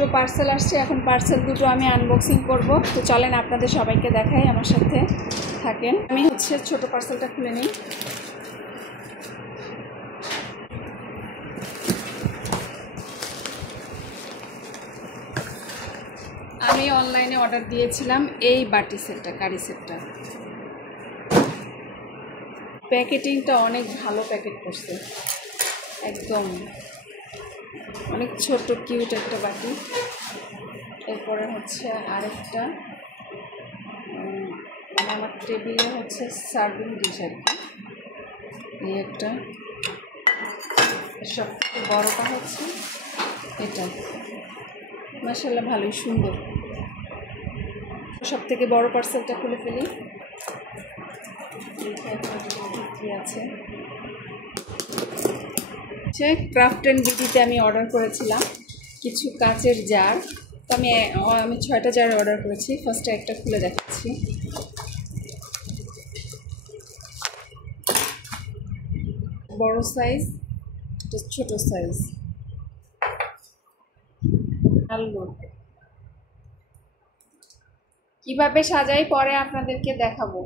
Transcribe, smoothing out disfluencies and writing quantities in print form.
দুটো পার্সেল আসছে, এখন পার্সেল দুটো আমি আনবক্সিং করব। তো চলেন আপনাদের সবাইকে দেখাই, আমার সাথে থাকেন। আমি হচ্ছে ছোট পার্সেলটা খুলে নিই। আমি অনলাইনে অর্ডার দিয়েছিলাম এই বাটি সেটটা, কারি সেটটা। প্যাকেটিংটা অনেক ভালো প্যাকেট করছে, একদম অনেক ছোট কিউট একটা বাটি। এরপরে হচ্ছে আরেকটা আমার টেবিলে হচ্ছে সার্ভিং ডিশ আর কি, এই একটা। সবথেকে বড়টা হচ্ছে এটা, মাশাআল্লাহ ভালোই সুন্দর। সব থেকে বড় পার্সেলটা খুলে ফেলি, কি আছে। ক্রাফট অ্যান্ড বিউটিতে আমি অর্ডার করেছিলাম কিছু কাচের জার। তো আমি 6টা জার অর্ডার করেছি। ফার্স্টে একটা খুলে দেখাচ্ছি। বড় সাইজ, ছোট সাইজ। আলু কিভাবে সাজাই পরে আপনাদেরকে দেখাবো।